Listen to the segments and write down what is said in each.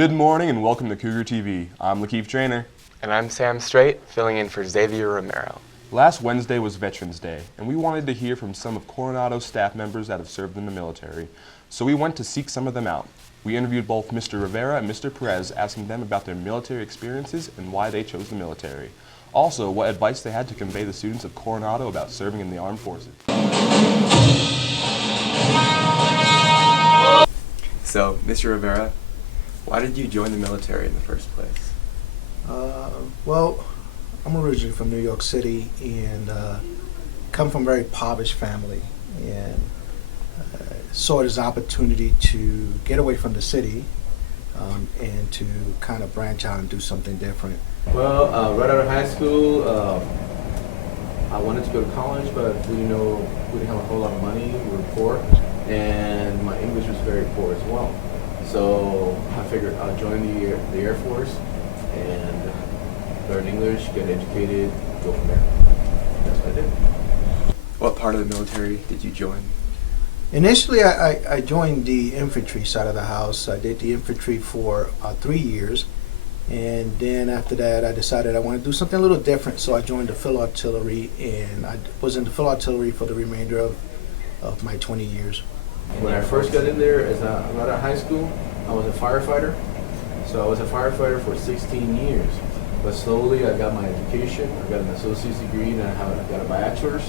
Good morning and welcome to Cougar TV. I'm Lakeith Trainer. And I'm Sam Strait, filling in for Xavier Romero. Last Wednesday was Veterans Day, and we wanted to hear from some of Coronado's staff members that have served in the military. So we went to seek some of them out. We interviewed both Mr. Rivera and Mr. Perez, asking them about their military experiences and why they chose the military. Also, what advice they had to convey the students of Coronado about serving in the armed forces. So, Mr. Rivera, why did you join the military in the first place? Well, I'm originally from New York City and come from a very impoverished family, and saw it as an opportunity to get away from the city and to kind of branch out and do something different. Well, right out of high school, I wanted to go to college, but we didn't have a whole lot of money. We were poor, and my English was very poor as well. So I figured I'll join the Air Force and learn English, get educated, go from there. That's what I did. What part of the military did you join? Initially, I joined the infantry side of the house. I did the infantry for 3 years, and then after that, I decided I wanted to do something a little different. So I joined the field artillery, and I was in the field artillery for the remainder of my 20 years. When I first got in there, right out of high school, I was a firefighter. So I was a firefighter for 16 years. But slowly, I got my education. I got an associate's degree, and I got a bachelor's.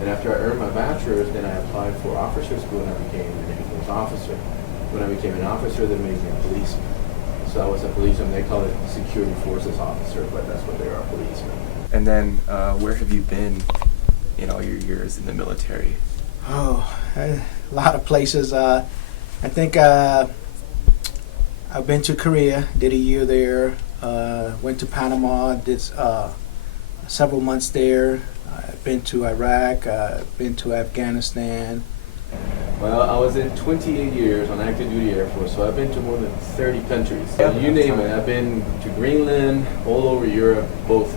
And after I earned my bachelor's, then I applied for officer school, and I became an Air Force officer. When I became an officer, they made me a policeman. So I was a policeman. They call it security forces officer, but that's what they are, policemen. And then, where have you been in all your years in the military? Oh, a lot of places. I think I've been to Korea, did a year there. Went to Panama, did several months there. I've been to Iraq, been to Afghanistan. Well, I was in 28 years on active duty Air Force, so I've been to more than 30 countries. You name it. I've been to Greenland, all over Europe, both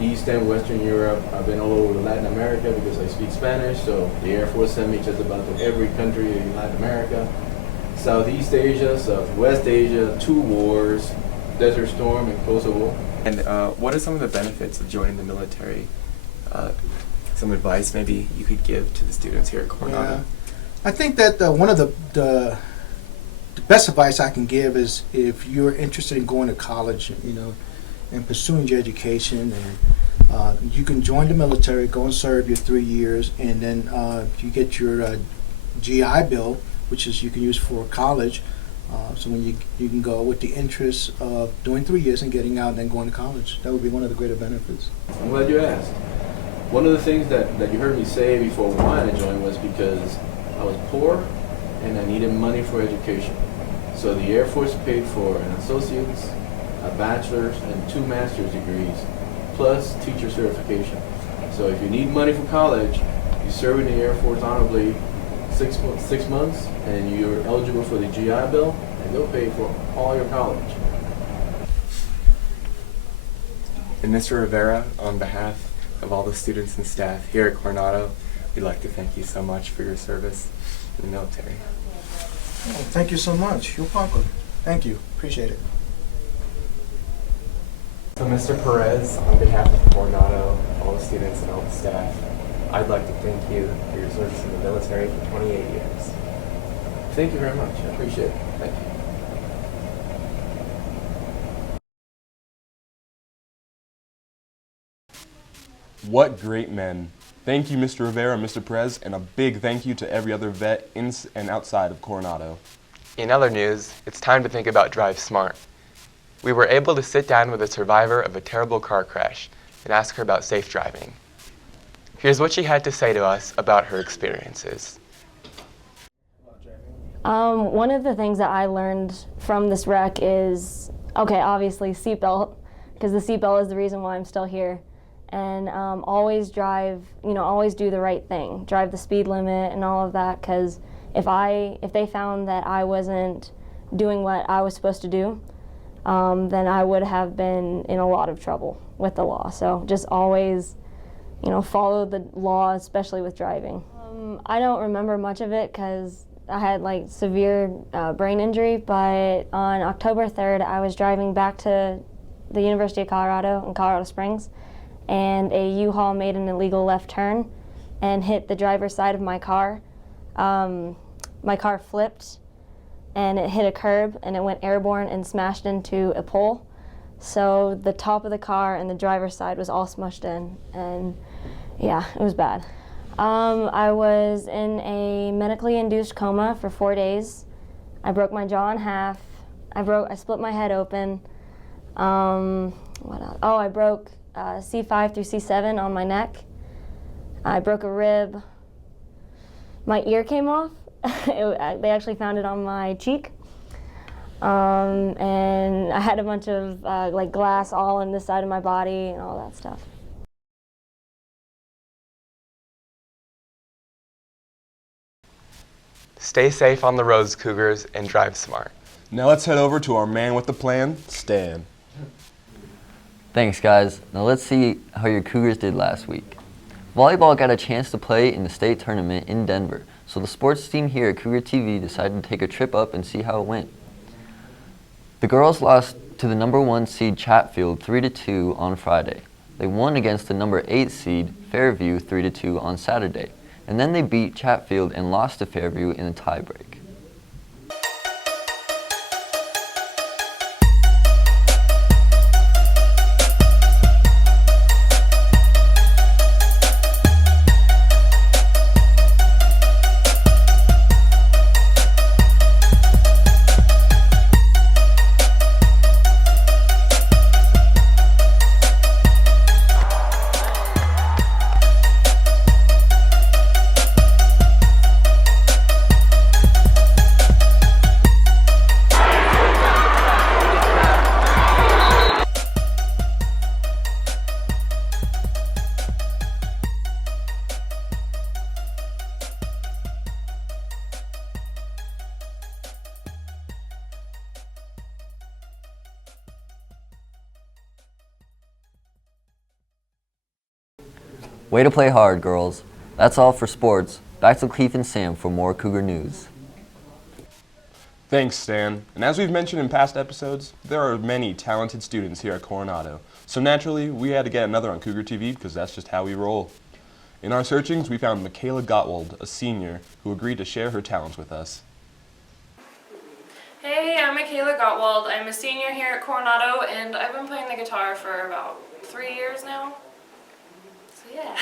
East and Western Europe. I've been all over Latin America because I speak Spanish, so the Air Force sent me just about to every country in Latin America. Southeast Asia, Southwest Asia, 2 wars, Desert Storm in Kosovo. And what are some of the benefits of joining the military? Some advice maybe you could give to the students here at Coronado? Yeah. I think that one of the best advice I can give is if you're interested in going to college, and pursuing your education, and you can join the military, go and serve your 3 years, and then you get your GI Bill, which is you can use for college. So when you can go with the interest of doing 3 years and getting out and then going to college. That would be one of the greater benefits. I'm glad you asked. One of the things that you heard me say before why I joined was because I was poor and I needed money for education. So the Air Force paid for an associate's, a bachelor's, and 2 master's degrees, plus teacher certification. So if you need money for college, you serve in the Air Force honorably 6 months, and you're eligible for the GI Bill, and they'll pay for all your college. And Mr. Rivera, on behalf of all the students and staff here at Coronado, we'd like to thank you so much for your service in the military. Oh, thank you so much. You're welcome. Thank you. Appreciate it. So Mr. Perez, on behalf of Coronado, all the students and all the staff, I'd like to thank you for your service in the military for 28 years. Thank you very much. I appreciate it. Thank you. What great men. Thank you, Mr. Rivera and Mr. Perez, and a big thank you to every other vet in and outside of Coronado. In other news, it's time to think about Drive Smart. We were able to sit down with a survivor of a terrible car crash and ask her about safe driving. Here's what she had to say to us about her experiences. One of the things that I learned from this wreck is, obviously seatbelt, because the seatbelt is the reason why I'm still here. And always drive, always do the right thing. Drive the speed limit and all of that, because if they found that I wasn't doing what I was supposed to do, then I would have been in a lot of trouble with the law. So just always, follow the law, especially with driving. I don't remember much of it because I had like severe brain injury, but on October 3rd, I was driving back to the University of Colorado in Colorado Springs, and a U-Haul made an illegal left turn and hit the driver's side of my car. My car flipped and it hit a curb and it went airborne and smashed into a pole. So the top of the car and the driver's side was all smushed in, and yeah, it was bad. I was in a medically induced coma for 4 days. I broke my jaw in half. I split my head open. What else? Oh, I broke C5 through C7 on my neck. I broke a rib. My ear came off. They actually found it on my cheek. And I had a bunch of like glass all in this side of my body and all that stuff. Stay safe on the roads, Cougars, and drive smart. Now let's head over to our man with the plan, Stan. Thanks, guys. Now let's see how your Cougars did last week. Volleyball got a chance to play in the state tournament in Denver, so the sports team here at Cougar TV decided to take a trip up and see how it went. The girls lost to the number 1 seed Chatfield 3-2 on Friday. They won against the number 8 seed Fairview 3-2 on Saturday, and then they beat Chatfield and lost to Fairview in a tiebreak. Way to play hard, girls. That's all for sports. Back to Keith and Sam for more Cougar news. Thanks, Stan. And as we've mentioned in past episodes, there are many talented students here at Coronado. So naturally, we had to get another on Cougar TV because that's just how we roll. In our searchings, we found Michaela Gottwald, a senior, who agreed to share her talents with us. Hey, I'm Michaela Gottwald. I'm a senior here at Coronado, and I've been playing the guitar for about 3 years now. So yeah.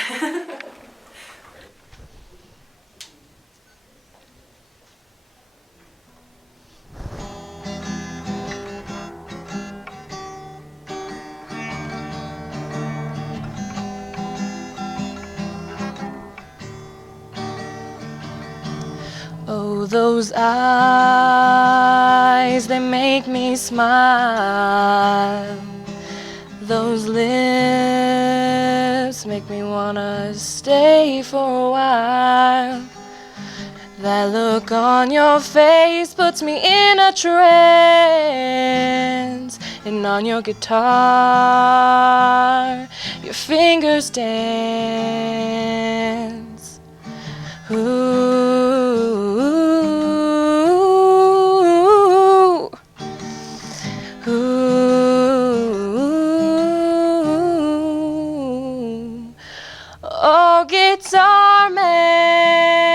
Oh, those eyes, they make me smile. Those lips make me wanna stay for a while. That look on your face puts me in a trance. And on your guitar, your fingers dance. Ooh. Oh, guitar man,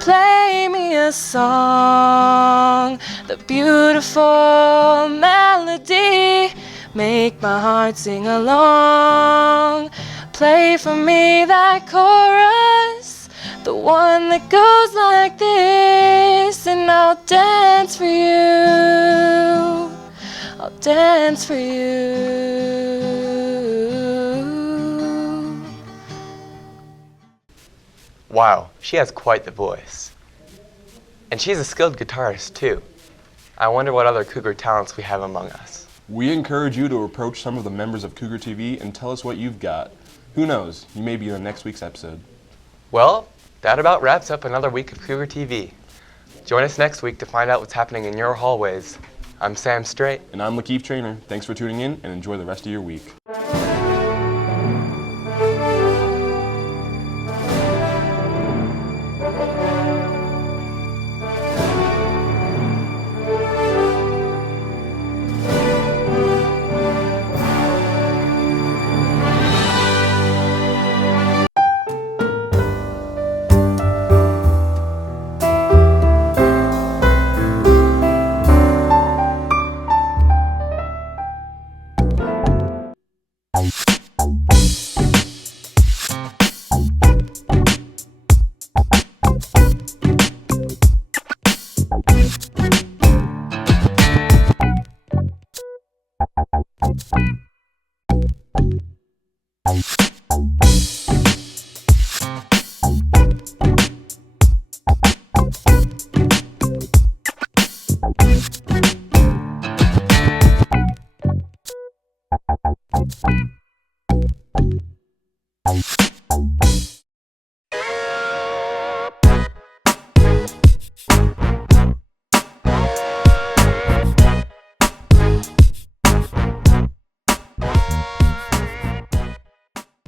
play me a song, the beautiful melody, make my heart sing along. Play for me that chorus, the one that goes like this, and I'll dance for you, I'll dance for you. Wow, she has quite the voice. And she's a skilled guitarist too. I wonder what other Cougar talents we have among us. We encourage you to approach some of the members of Cougar TV and tell us what you've got. Who knows, you may be in next week's episode. Well, that about wraps up another week of Cougar TV. Join us next week to find out what's happening in your hallways. I'm Sam Straight. And I'm Lakeith Trainer. Thanks for tuning in and enjoy the rest of your week.